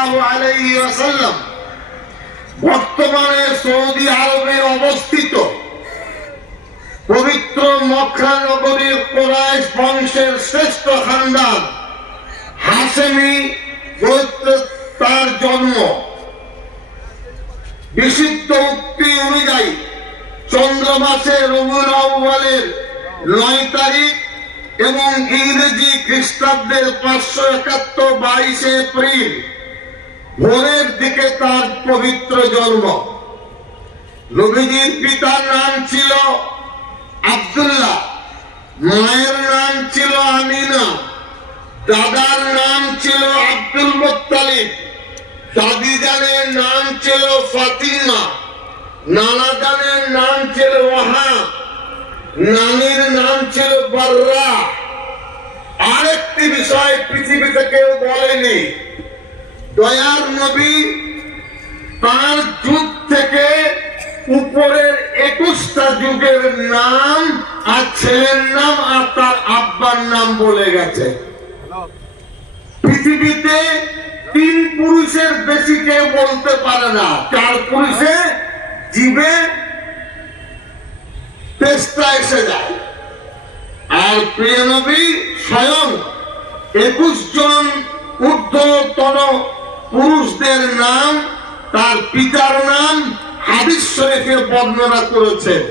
সাল্লাল্লাহু আলাইহি ওয়াসাল্লাম বর্তমানে সৌদি আরবে অবস্থিত পবিত্র মক্কা নগরীর কুরাইশ বংশের শ্রেষ্ঠ খানদান হাশেমি গোত্রে তার জন্ম। বিশুদ্ধ উক্তি অনুযায়ী চন্দ্র মাসে রবিউল আউয়ালের 9 তারিখ এবং ইংরেজি খ্রিস্টাব্দের 571 22 এপ্রিল ভোরের দিকে তার পবিত্র জন্ম। নবীজির পিতার নাম ছিল আব্দুল্লাহ, মায়ের নাম ছিল আমিনা, দাদার নাম ছিল আব্দুল মুত্তালিব, দাদি জানের নাম ছিল ফাতিমা, নানা জানের নাম ছিল ওয়াহাব, নানির নাম ছিল বাররা। আরেকটি বিষয় পৃথিবীতে কেউ বলেনি, দয়ার নবী তার যুগ থেকে উপরের 21টা যুগের নাম আর ছেলের নাম আর তার আব্বার নাম বলে গেছে। পৃথিবীতে 3 পুরুষের বেশি কেউ বলতে পারে না, 4 পুরুষে জীবে চেষ্টা এসে যায়। আর প্রিয় নবী স্বয়ং 21 জন ঊর্ধ্বতন পুরুষদের নাম তার পিতার নাম হাদিস শরীফে বর্ণনা করেছেন।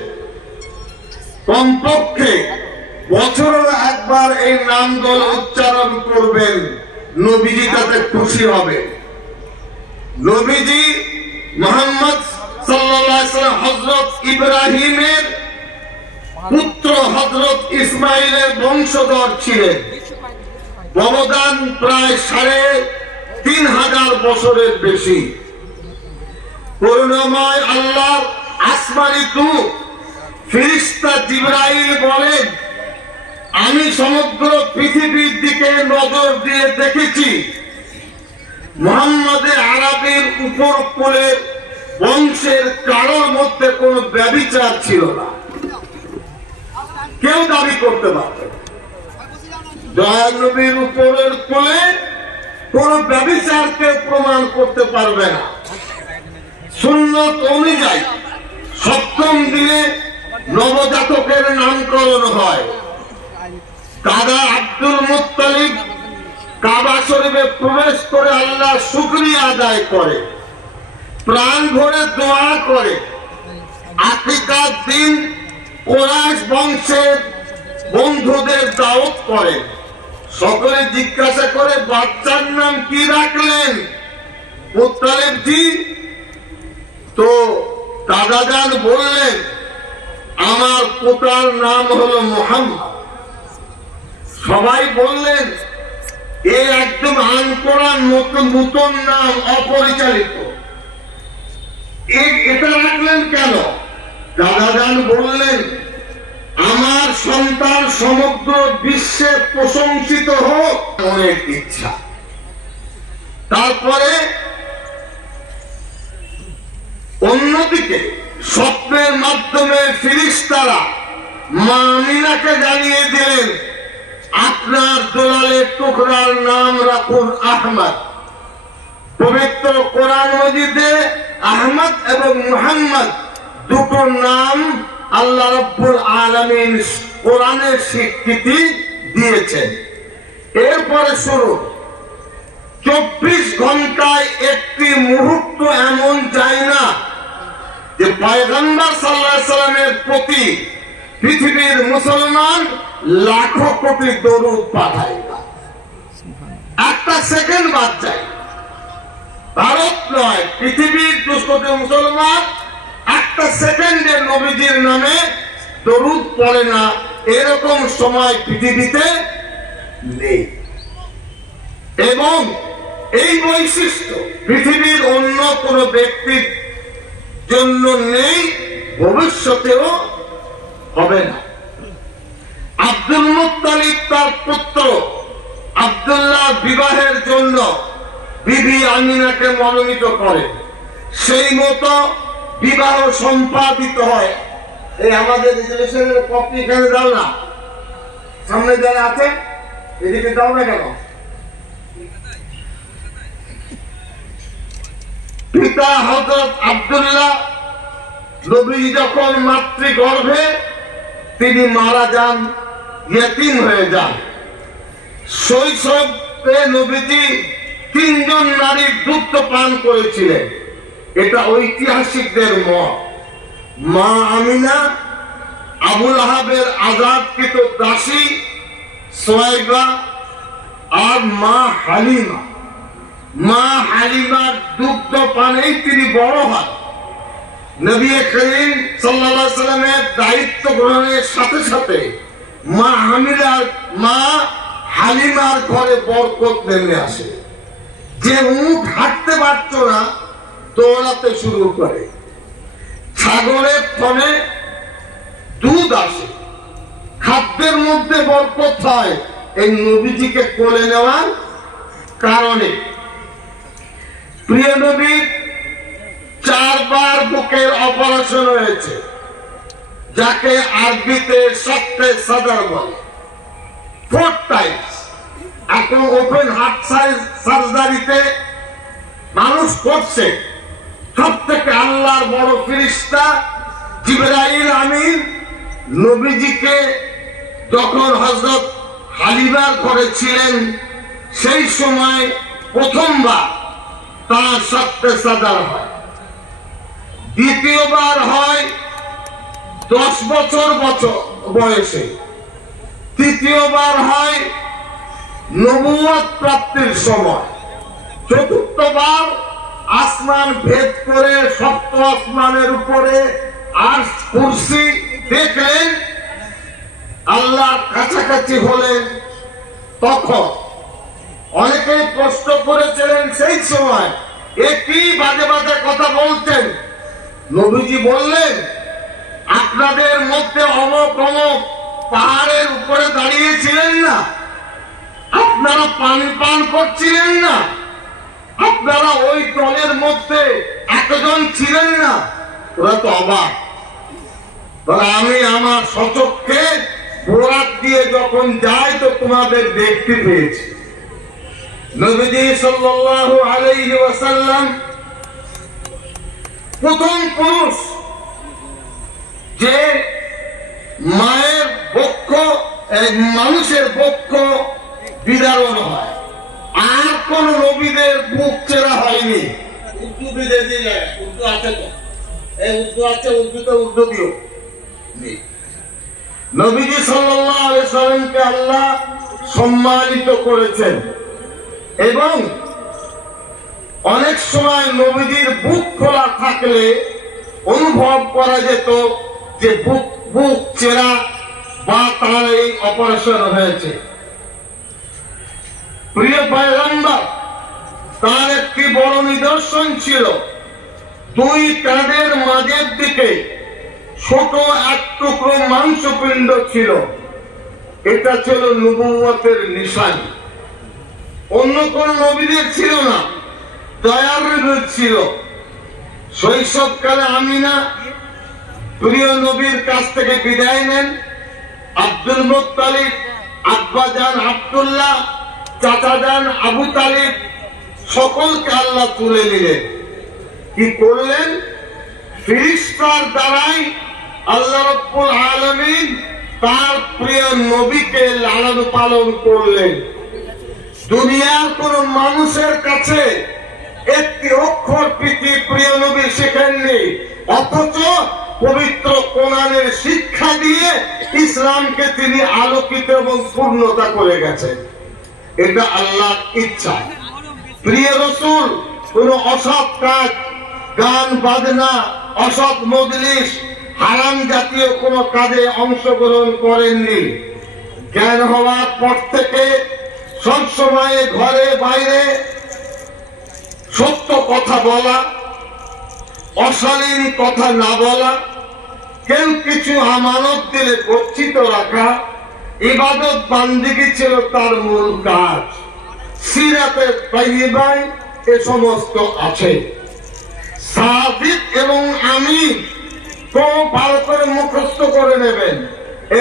কমপক্ষে বছরে একবার এই নামগুলো উচ্চারণ করবেন, নবীজি তাতে খুশি হবে। নবীজি মুহাম্মদ সাল্লাল্লাহু আলাইহি ওয়াসাল্লাম হযরত ইব্রাহিমের পুত্র হযরত ইসমাইলের বংশধর ছিলেন। ব্যবধান প্রায় 3500 বছরের বেশি। করুণাময় আল্লাহর আসমানী দূত ফেরেশতা জিবরাইল বলেন, আমি সমগ্র পৃথিবীর দিকে নজর দিয়ে দেখেছি, মুহাম্মদে আরবের উপকূলের বংশের কারোর মধ্যে কোনো ব্যভিচার ছিল না। কেউ দাবি করতে পারবে দয়ার নবীর উপরের কোলে কোন ব্যভিচারকে প্রমাণ করতে পারবে না। সুন্নত অনুযায়ী 7ম দিনে নবজাতকের নামকরণ হয়। দাদা আব্দুল মুত্তালিব কাবা শরীফে প্রবেশ করে আল্লাহর শুকরিয়া আদায় করে, প্রাণ ভরে দোয়া করে। আকিকার দিন কুরাইশ বংশের বন্ধুদের দাওয়াত করে। সকলে জিজ্ঞাসা করে, বাচ্চার নাম কি রাখলেন? মুত্তালিব জি। তো দাদাজান বললেন, আমার পুত্রের নাম হলো মুহাম্মদ। সবাই বললেন, এ একদম আনকোরা নতুন নাম, অপরিচালিত, এটা রাখলেন কেন? দাদাজান বললেন, আমার সন্তান সমগ্র বিশ্বে প্রশংসিত হোক, অনেক ইচ্ছা। তারপরে অন্যদিকে স্বপ্নের মাধ্যমে ফেরেশতারা মা আমিনাকে জানিয়ে দিলেন, আপনার দোলালের টুকরার নাম রাখুন আহমদ। পবিত্র কোরআন মাজিদে আহমদ এবং মুহাম্মদ দুটো নাম আল্লাহ রাব্বুল আলামিন কোরআনের স্বীকৃতি দিয়েছেন। এরপরে শুরু 24 ঘন্টায় একটি মুহূর্ত এমন যায় না যে পয়গম্বর সাল্লাল্লাহু আলাইহি সাল্লামের প্রতি পৃথিবীর মুসলমান লাখো কোটি দরুদ পাঠায় না। একটা সেকেন্ড বাদ যায়, ভারত নয়, পৃথিবীর 200 কোটি মুসলমান একটা সেকেন্ডে নবীজির নামে দরুদ পড়ে না, এরকম সময় পৃথিবীতে নেই। এবং এই বৈশিষ্ট্য পৃথিবীর অন্য কোন ব্যক্তির জন্য নেই, ভবিষ্যতেও হবে না। আব্দুল মুত্তালিব তার পুত্র আব্দুল্লাহ বিবাহের জন্য বিবি আমিনাকে মনোনীত করে। সেই মতো বিবাহ সম্পাদিত হয়। এই আমাদের রেজুলেশনের কপি এখানে দাও না, সামনে যারা আছে এদিকে দাও না কেন? পিতা হযরত আব্দুল্লাহ নবীজি যখন মাতৃগর্ভে তিনি মারা যান, ইয়তীম হয়ে যান। শৈশবে নবীজি 3 জন নারীর দুধ পান করেছিলেন, এটা ঐতিহাসিকদের মত। মা আমিনা, আবুল আহাবের আজাদকৃত দাসী সুয়াইবা, আর মা হালিমা। মা হালিমার দুগ্ধ পানেই তিনি বড় হন। নবী করিম সাল্লাল্লাহু আলাইহি ওয়াসাল্লামের দায়িত্ব গ্রহণের সাথে সাথে মা হালিমার ঘরে বরকত নেমে আসে। যে উট হাঁটতে পারত না, দৌড়াতে শুরু করে। ছাগলের থনে দুধ আসে, খাদ্যের মধ্যে বরকত হয় এই নবীজিকে কোলে নেওয়ার কারণে। প্রিয় নবীর 4 বার বুকের অপারেশন হয়েছে, যাকে আরবিতে সত্তে সদর বলে। 4 টাইমস। এখন ওপেন হার্ট সার্জারিতে মানুষ করছে। সব থেকে আল্লাহর বড় ফেরেশতা জিবরাইল আমিন নবীজিকে যখন হযরত হালিমার ঘরে ছিলেন, সেই সময় প্রথমবার তার সত্তে সদর হয়। দ্বিতীয়বার হয় 10 বছর বয়সে। তৃতীয়বার হয় নবুয়ত প্রাপ্তির সময়। চতুর্থবার আসমান ভেদ করে 7ম আসমানের উপরে আরশ কুরসি দেখলেন, আল্লাহর কাছাকাছি হলেন। তখন অনেকে প্রশ্ন করেছিলেন সেই সময়, একই বাজে বাজে কথা বলছেন। নবীজি বললেন, আপনাদের মধ্যে অমুক অমুক পাহাড়ের উপরে দাঁড়িয়েছিলেন না, আপনারা পানি পান করছিলেন না, আপনারা ওই দলের মধ্যে একজন ছিলেন না। ওরা তো অবাক। আমি আমার সচক্ষে বোরাক দিয়ে যখন যাই তো তোমাদের দেখতে পেয়েছি। নবীজি সাল্লাল্লাহু আলাইহি ওয়াসাল্লাম প্রথম পুরুষ যে মায়ের বক্ষ মানুষের বক্ষ বিদারণ হয়। আর কোন নবীদের বুক চেরা হয়নি। উর্দু বিদে দিলে উর্দু আছে তো, এই উর্দু আছে, উর্দুতে উর্দু দিও। নবীজি সাল্লাল্লাহু আলাইহি ওয়াসাল্লামকে আল্লাহ সম্মানিত করেছেন এবং অনেক সময় নবীজির বুক খোলা থাকলে অনুভব করা যেত যে বুক চেরা বা তার এই অপারেশন হয়েছে। প্রিয় পয়গম্বর, তার একটি বড় নিদর্শন ছিল, 2 কাঁধের মাঝের দিকে ছোট এক টুকরো মাংসপিণ্ড ছিল। এটা ছিল নবুয়তের নিশানি। অন্য কোন নবীদের ছিল না, দয়ার নবীর ছিল। শৈশবকালে আমিনা প্রিয় নবীর কাছ থেকে বিদায় নেন। আব্দুল মুত্তালিব, আব্বাজান আব্দুল্লাহ, চাচাজান আবু তালিব সকলকে আল্লাহ তুলে নিলেন। কি করলেন? ফেরেশতার দ্বারাই আল্লাহ রাব্বুল আলামিন তার প্রিয় নবীকে লালন পালন করলেন। দুনিয়ার কোন মানুষের কাছে একটি অক্ষর প্রিয় নবী শেখেননি, অথচ পবিত্র কোরআনের শিক্ষা দিয়ে ইসলামকে তিনি আলোকিত এবং পূর্ণতা করে গেছেন। এটা আল্লাহর ইচ্ছা। প্রিয় রাসূল কোন অসৎ কাজ, গান বাজনা, অসৎ মজলিস, হারাম জাতীয় কোন কাজে অংশগ্রহণ করেননি। জ্ঞান হওয়ার পর থেকে সবসময় ঘরে বাইরে সত্য কথা বলা, অশালীন কথা না বলা, কেউ কিছু আমানত দিলে গচ্ছিত রাখা, ইবাদত বান্দিগি ছিল তার মূল কাজ। সিরাতে তাইয়্যিবায় এ সমস্ত আছে। সাদিক এবং আমিন খুব ভালো করে মুখস্থ করে নেবেন।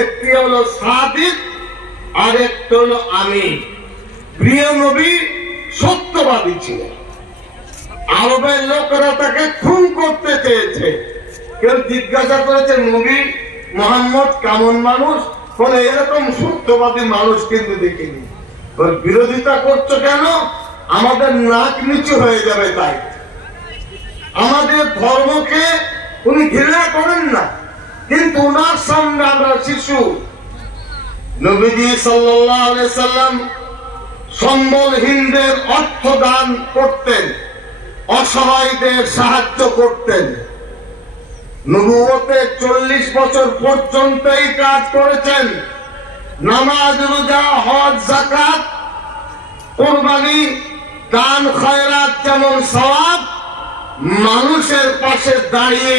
একটি হলো সাদিক আর একটি হলো আমিন। প্রিয় নবী সত্যবাদী ছিলেন। আরবের লোকেরা তাকে খুন করতে চেয়েছে। কেউ জিজ্ঞাসা করেছে নবী মোহাম্মদ কেমন মানুষ, বলে এরকম সত্যবাদী মানুষ কিন্তু দেখিনি। বিরোধিতা করছো কেন? আমাদের নাক নিচু হয়ে যাবে তাই। আমাদের ধর্মকে উনি ঘৃণা করেন না, কিন্তু ওনার সামনে আমরা শিশু। নবীজি সাল্লাল্লাহু আলাইহি সাল্লাম সম্বলহীনদের অর্থ দান করতেন, অসহায়দের সাহায্য করতেন। নবুয়তে 40 বছর পর্যন্ত এই কাজ করেছেন। নামাজ, রোজা, হজ, যাকাত, কুরবানি, দান খয়রাত যেমন সওয়াব, মানুষের পাশে দাঁড়িয়ে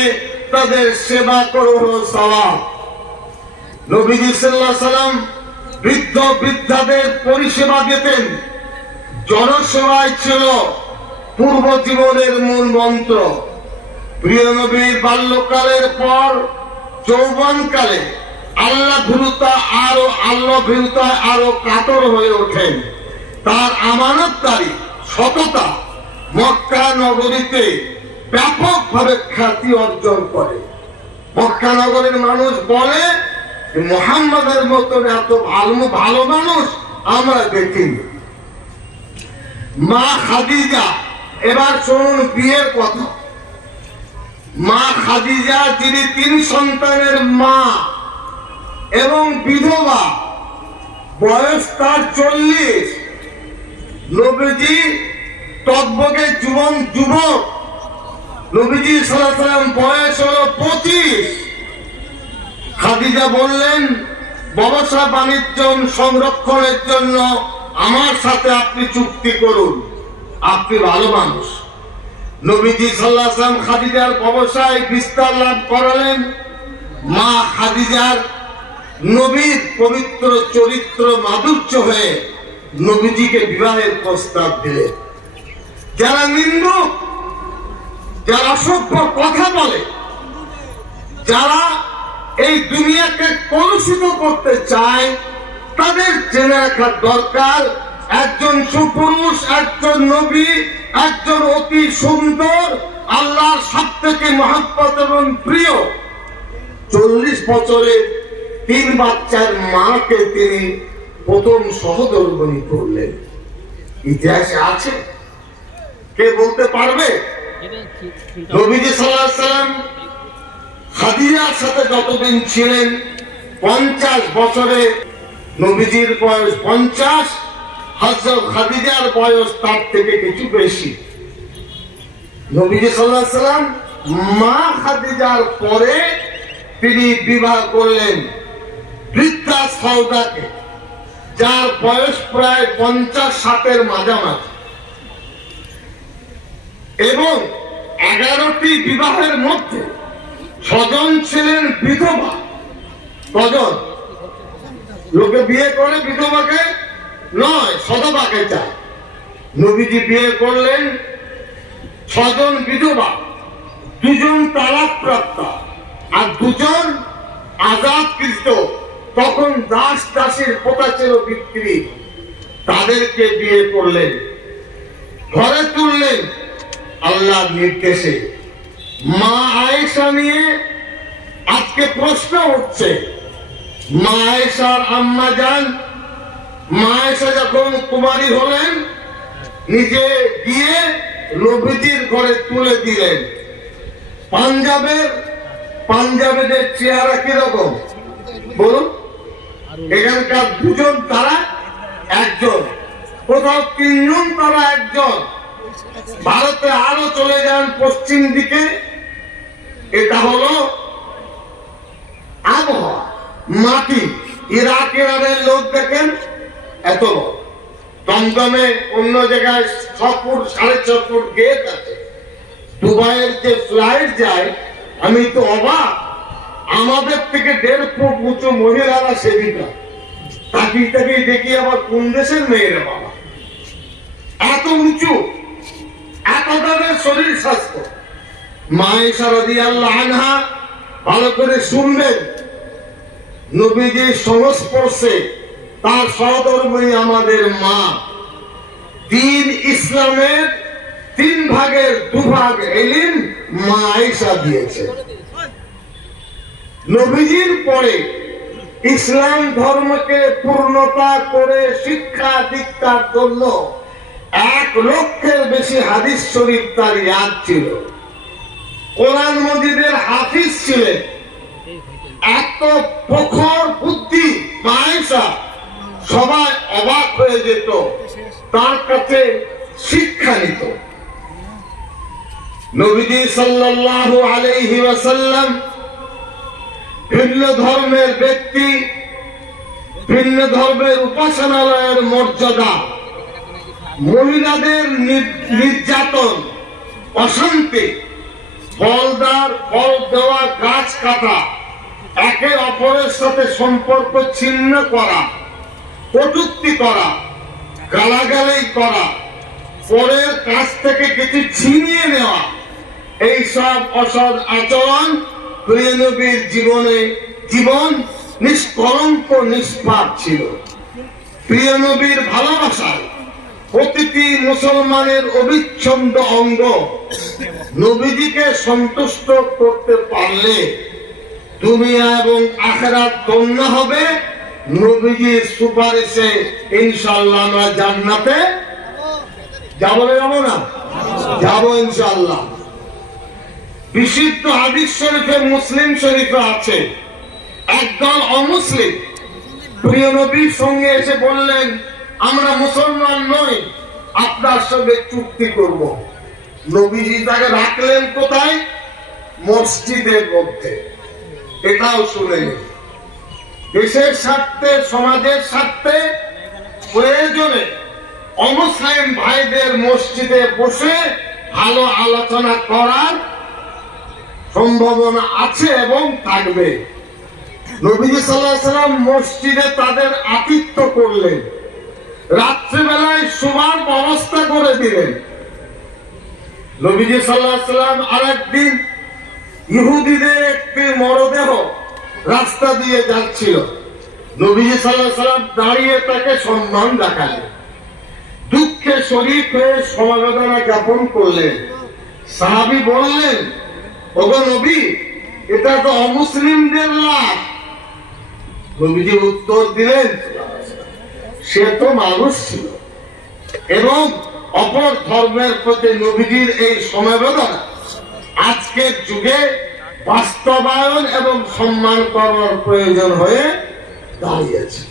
তাদের সেবা করো সওয়াব। নবীজি সাল্লাল্লাহু আলাইহি সাল্লাম বৃদ্ধ বৃদ্ধাদের পরিষেবা দিতেন। জনসেবাই ছিল পূর্ব জীবনের মূল মন্ত্র। প্রিয় নবীর বাল্যকালের পর যৌবনকালে আল্লাহ ভীরুতা আরো কাতর হয়ে ওঠেন। তার আমানতদারি, সততা মক্কা নগরীতে ব্যাপকভাবে খ্যাতি অর্জন করে। মক্কা নগরীর মানুষ বলে মুহাম্মাদের মতন এত ভালো মানুষ আমরা দেখিনি। মা খাদিজা, এবার শুনুন বিয়ের কথা। মা খাদিজা, যিনি 3 সন্তানের মা এবং বিধবা, বয়স তার 40। নবীজি টকবকে যুবক, নবীজি সাল্লাল্লাহু আলাইহি সাল্লাম বয়স হলো 25। খাদিজা বললেন, ব্যবসা বাণিজ্য সংরক্ষণের জন্য আমার সাথে আপনি চুক্তি করুন, আপনি ভালো মানুষ। নবীজি সাল্লাল্লাহু আলাইহি সাল্লাম খাদিজার ব্যবসায় বিস্তার লাভ করালেন। মা খাদিজার নবীর পবিত্র চরিত্র মাধুর্য হয়ে নবীজিকে বিবাহের প্রস্তাব দিলেন। যারা নিন্দুক, যারা অসভ্য কথা বলে, যারা এই দুনিয়াকে কলুষিত করতে চায়, তাদের জেনে রাখা দরকার একজন সুপুরুষ, একজন নবী, একজন অতি সুন্দর, আল্লাহর সবথেকে মহব্বত এবং প্রিয় 40 বছরের 3 বাচ্চার মাকে তিনি প্রথম সহধর্মিণী করলেন। ইতিহাসে আছে, কে বলতে পারবে? নবীজি সাল্লাল্লাহু আলাইহি সাল্লাম খাদিজার সাথে যতদিন ছিলেন, 50 বছরে নবীজির বয়স 50, হযরত খাদিজার বয়স তার থেকে কিছু বেশি। নবীজি সাল্লাল্লাহু আলাইহি সাল্লাম মা খাদিজার পরে তিনি বিবাহ করলেন বৃদ্ধা সওদাকে, যার বয়স প্রায় 50-60-এর মাঝামাঝি, এবং 11টি বিবাহের মধ্যে 6 জন ছিলেন বিধবা। কজন লোকে বিয়ে করে বিধবাকে নয়, সধবাকে চায়। নবীজি বিয়ে করলেন 6 জন বিধবা, 2 জন তালাক প্রাপ্তা আর 2 জন আজাদকৃত। তখন দাস দাসীর প্রথা ছিল বিক্রি, তাদেরকে বিয়ে করলেন, ঘরে তুললেন আল্লাহর নির্দেশে। মা আয়েশা নিয়ে আজকে প্রশ্ন উঠছে। মা আয়েশার আম্মা জান, মা আয়েশা যখন কুমারী হলেন, নিজে গিয়ে নবীজির ঘরে তুলে দিলেন। পাঞ্জাবের চেহারা কিরকম বলুন? এখানকার 2 জন তারা একজন, কোথাও 3 জন তারা একজন। ভারতে আরো চলে যান পশ্চিম দিকে, এটা হলো আবহাওয়া, মাটি। ইরাকের লোক দেখেন এত বড়, দমদমে অন্য জায়গায় 6 ফুট 6.5 ফুট গেট আছে। দুবাইয়ের যে ফ্লাইট যায়, আমি তো অবাক, আমাদের থেকে 1.5 ফুট উঁচু মহিলারা সেবিকা, তাকিয়ে দেখি আবার কোন দেশের মেয়েরা বাবা, এত উঁচু, এত তাদের শরীর স্বাস্থ্য। মা আয়েশা রাদিয়াল্লাহু আনহা ভালো করে শুনবেন, নবীজির সংস্পর্শে তার সহধর্মিণী আমাদের মা। দ্বীন ইসলামের 3 ভাগে ভাগের দুভাগ ইলম মা আয়েশা দিয়েছে। নবীজির পরে ইসলাম ধর্মকে পূর্ণতা করে শিক্ষা দীক্ষার জন্য 1 লক্ষের বেশি হাদিস শরীফ তার ইয়াদ ছিল। কোরআন মজিদের হাফিজ ছিলেন। এত প্রখর বুদ্ধি মা আয়েশা, সবাই অবাক হয়ে যেত তার কাছে শিক্ষা নিত। নবীজি সাল্লাল্লাহু আলাইহি ওয়াসাল্লাম ভিন্ন ধর্মের ব্যক্তি, ভিন্ন ধর্মের উপাসনালয়ের মর্যাদা, মহিলাদের নির্যাতন, অশান্তি, ফল দেওয়া, গাছ কাটা, একে অপরের সাথে সম্পর্ক ছিন্ন করা, কটূক্তি করা, গালাগালি করা, পরের কাছ থেকে কিছু ছিনিয়ে নেওয়া, এইসব অসৎ আচরণ প্রিয় নবীর জীবন নিষ্কলঙ্ক নিষ্পাপ ছিল। প্রিয় নবীর ভালোবাসায় প্রতিটি মুসলমানের অবিচ্ছেদ্য অঙ্গ। নবীজিকে সন্তুষ্ট করতে পারলে দুনিয়া এবং আখিরাত ধন্য হবে। নবীজির সুপারিশে ইনশাআল্লাহ আমরা জান্নাতে যাব না? যাব ইনশাআল্লাহ। বিশুদ্ধ হাদিস শরীফে, মুসলিম শরীফে আছে, একদল অমুসলিম প্রিয় নবীর সঙ্গে এসে বললেন, আমরা মুসলমান নই, আপনার সঙ্গে চুক্তি করব। নবীজি তাকে রাখলেন কোথায়? মসজিদের মধ্যে। এটাও শুনেনি। দেশের স্বার্থে, সমাজের স্বার্থে, প্রয়োজনে অমুসলিম ভাইদের মসজিদে বসে ভালো আলোচনা করার সম্ভাবনা আছে এবং থাকবে। নবীজি সাল্লাল্লাহু আলাইহি ওয়াসাল্লাম মসজিদে তাদের আতিথ্য করলেন, রাত্রিবেলায় শোবার ব্যবস্থা করে দিলেন। নবীজি সাল্লাল্লাহু আলাইহি ওয়াসাল্লাম আরেকদিন ইহুদিদের একটি মরদেহ রাস্তা দিয়ে যাচ্ছিল। নবীজি সাল্লাল্লাহু আলাইহি ওয়াসাল্লাম দাঁড়িয়ে তাকে সম্মান দেখালেন, দুঃখে শরীক হয়ে সমবেদনা জ্ঞাপন করলেন। সাহাবী বললেন, ওগো নবী, এটা তো অমুসলিমদের লাশ। নবীজি উত্তর দিলেন, সে তো মানুষ ছিল এবং অপর ধর্মের প্রতি নবীজির এই সমবেদনা আজকের যুগে বাস্তবায়ন এবং সম্মান করার প্রয়োজন হয়ে দাঁড়িয়েছে।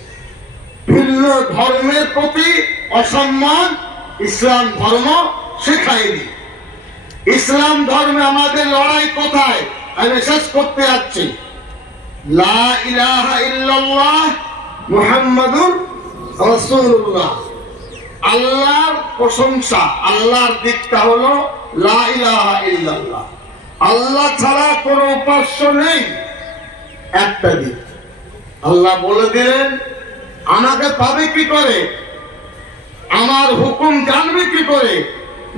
ভিন্ন ধর্মের প্রতি অসম্মান ইসলাম ধর্ম শেখায়নি। ইসলাম ধর্মে আমাদের লড়াই কোথায়? আমি শেষ করতে যাচ্ছি। লা ইলাহা ইল্লাল্লাহ মুহাম্মাদুর রাসূলুল্লাহ। আল্লাহর প্রশংসা, আল্লাহর দিকটা হলো লা ইলাহা ইল্লাল্লাহ। আল্লাহ ছাড়া কোনো উপাস্য নেই। একটা দিক আল্লাহ বলে দিলেন, আমাকে পাবে কি করে, আমার হুকুম জানবে কি করে?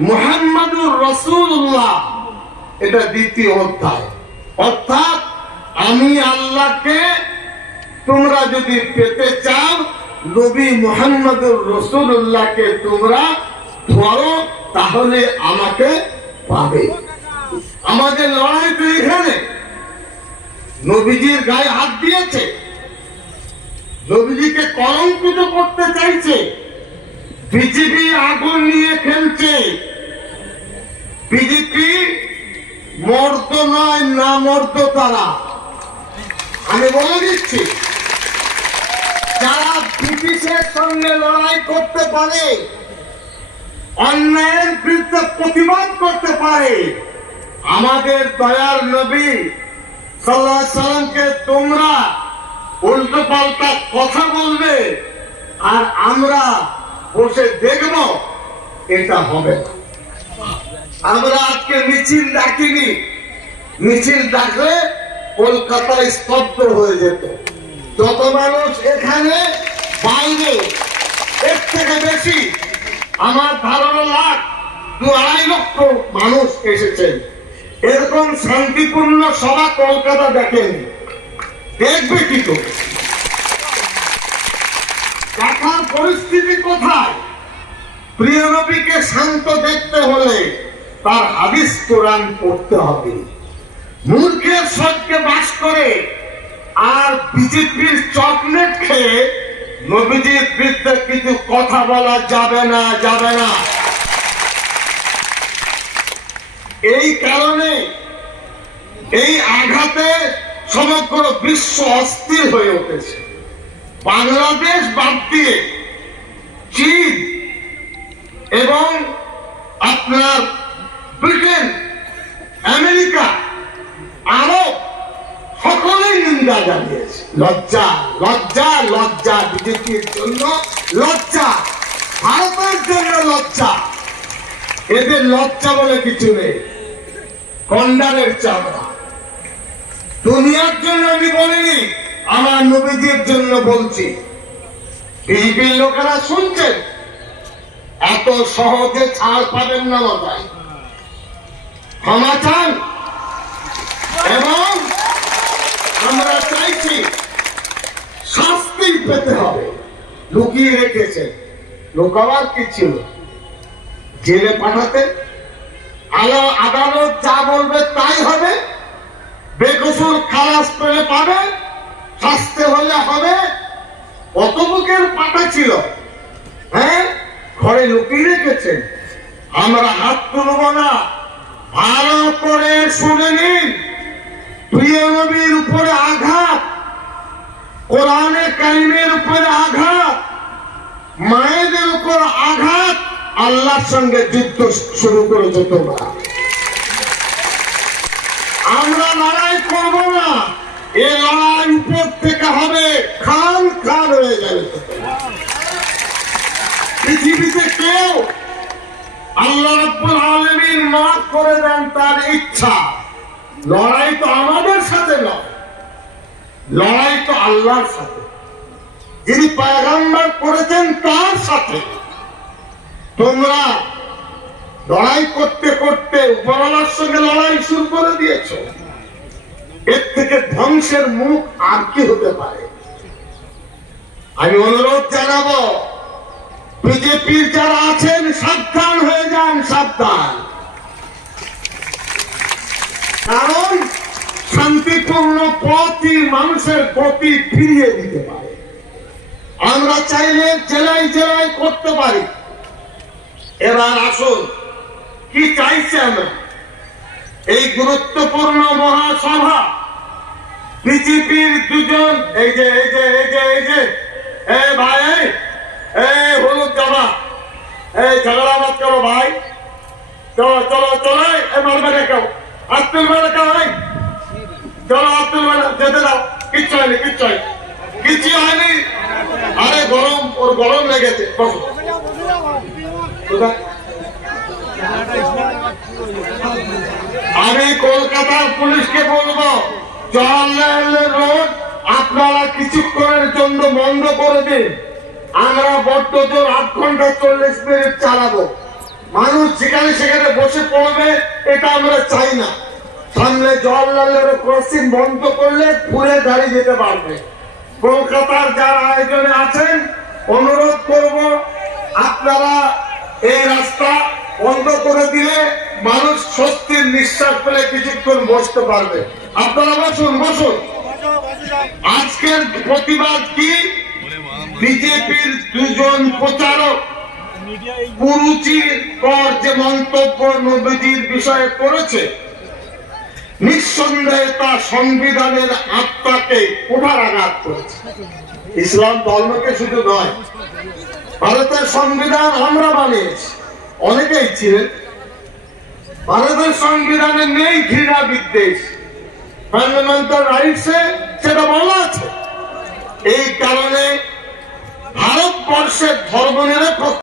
মুহাম্মাদুর রাসূলুল্লাহ, এটা দ্বিতীয় অধ্যায়। অর্থাৎ আমি আল্লাহকে তোমরা যদি পেতে চাও, নবী মুহাম্মাদুর রাসূলুল্লাহকে তোমরা ধরো, তাহলে আমাকে পাবে। আমাদের লড়াই তো এখানে। নবীজির গায়ে হাত দিয়েছে, নবীজিকে কলঙ্কিত করতে চাইছে, বিজেপি আগুন নিয়ে খেলছে। বিজেপি মর্দ নয়, না মর্দ তারা। আমি বলে দিচ্ছি, যারা ব্রিটিশের সঙ্গে লড়াই করতে পারে, অন্যায়ের বিরুদ্ধে প্রতিবাদ করতে পারে, আমাদের দয়ার নবী সাল্লাল্লাহু আলাইহি ওয়াসাল্লামকে তোমরা উল্টো পাল্টা কথা বলবে আর আমরা বসে দেখব, এটা হবে না। আমরা আজকে মিছিল ডাকিনি। মিছিল ডাকলে কলকাতায় স্তব্ধ হয়ে যেত। যত মানুষ এখানে, বাইরে এর থেকে বেশি, আমার ধারণা 2-2.5 লক্ষ মানুষ এসেছেন। এরকম শান্তিপূর্ণ সভা কলকাতা দেখেন, দেখবে কি তো? দেখার পরিস্থিতি কোথায়? প্রিয় নবীকে শান্ত দেখতে হলে তার হাদিস কোরআন পড়তে হবে। মূর্খের সঙ্গে বাস করে আর বিজেপির চকলেট খেয়ে নবীজির বিরুদ্ধে কিছু কথা বলা যাবে না, যাবে না। এই কারণে এই আঘাতে সমগ্র বিশ্ব অস্থির হয়ে উঠেছে। বাংলাদেশ বাদ দিয়ে চীন এবং আপনার ব্রিটেন, আমেরিকা, আরব সকলেই নিন্দা জানিয়েছে। লজ্জা, লজ্জা, লজ্জা। বিজেপির জন্য লজ্জা, ভারতের জন্য লজ্জা। এদের লজ্জা বলে কিছু নেই, গন্ডারের চামড়া। দুনিয়ার জন্য আমি বলিনি, আমার নবীজির জন্য বলছি। বিজেপির লোকেরা শুনছেন, এত সহজে ছাড় পাবেন না মজায়। ক্ষমা চান এবং আমরা চাইছি শাস্তি পেতে হবে। লুকিয়ে রেখেছে, লোকাবার কি ছিল? জেলে পাঠাতে, আদালত যা বলবে তাই হবে। বেকসুর খালাস পেলে পাবে, শাস্তি হলে হবে। কত বুকের পাটা ছিল, হ্যাঁ, ঘরে লুকিয়ে রেখেছেন। আমরা হাত তুলব না। ভালো করে শুনে নিন, প্রিয় নবীর উপরে আঘাত, কোরআনে কারিমের উপরে আঘাত, মায়েদের উপর আঘাত, আল্লাহর সঙ্গে যুদ্ধ শুরু করেছে তোমরা। আমরা লড়াই করব না, এ লড়াই উপর থেকে হবে, খান খান হয়ে যাবে। পৃথিবীতে কেউ আল্লাহ রাব্বুল আলামিন মাফ করে দেন তার ইচ্ছা। লড়াই তো আমাদের সাথে নয়, লড়াই তো আল্লাহর সাথে, যিনি পয়গম্বর করেছেন তার সাথে। তোমরা লড়াই করতে করতে উপরওয়ালার সঙ্গে লড়াই শুরু করে দিয়েছ। এর থেকে ধ্বংসের মুখ আর কি হতে পারে? আমি অনুরোধ জানাবো, বিজেপির যারা আছেন সাবধান হয়ে যান, সাবধান। কারণ শান্তিপূর্ণ পথই মানুষের গতি ফিরিয়ে দিতে পারে। আমরা চাইলে জেলায় জেলায় করতে পারি। এবার আসুন, কি চাইছে আমরা? এই গুরুত্বপূর্ণ মহাসভা বিজেপির দুজন, এই যে এই যে এই যে এই যে ভাই, হলুদ জামা, ঝগড়া মত করো ভাই, চলো চলো চলো, মারবে না কেউ, হাত তুলবে না কেউ, চলো হাত তুলবে না, যেতে দাও। কিচ্ছু হয়নি, কিচ্ছু হয়নি, কিচ্ছু হয়নি। আরে গরম, ওর গরম লেগেছে। আমি কলকাতার পুলিশকে বলবো, জওয়াহরলাল রোড আপনারা কিছুক্ষণের জন্য বন্ধ করে দিন। আমরা বড্ড জোর 8 ঘন্টা 40 মিনিট চালাবো। মানুষ যেখানে সেখানে বসে পড়বে, এটা আমরা চাই না। সামনে জওয়াহরলাল ক্রসিং বন্ধ করলে ঘুরে দাঁড়িয়ে যেতে পারবে। কলকাতার যারা আয়োজনে আছেন, অনুরোধ করব, আপনারা এই রাস্তা বন্ধ করে দিলে মানুষ স্বস্তির নিঃশ্বাস পেলে কিছুক্ষণ বসতে পারবে। আপনারা বসুন, বসুন। আজকের প্রতিবাদ কি? বিজেপির দুজন প্রচারক কুরুচিকর যে মন্তব্য নবীজির বিষয়ে করেছে, নিঃসন্দেহে তা সংবিধানের আত্মাকে কুঠারাঘাত করেছে। ইসলাম ধর্মকে শুধু নয়, ভারতের সংবিধান আমরা বানিয়েছি, অনেকেই ছিলেন। ভারতের সংবিধানে নেই ঘৃণা বিদ্বেষ, ফান্ডামেন্টাল রাইটসে সেটা বলা আছে। এই কারণে ভারতবর্ষের ধর্মনিরপেক্ষ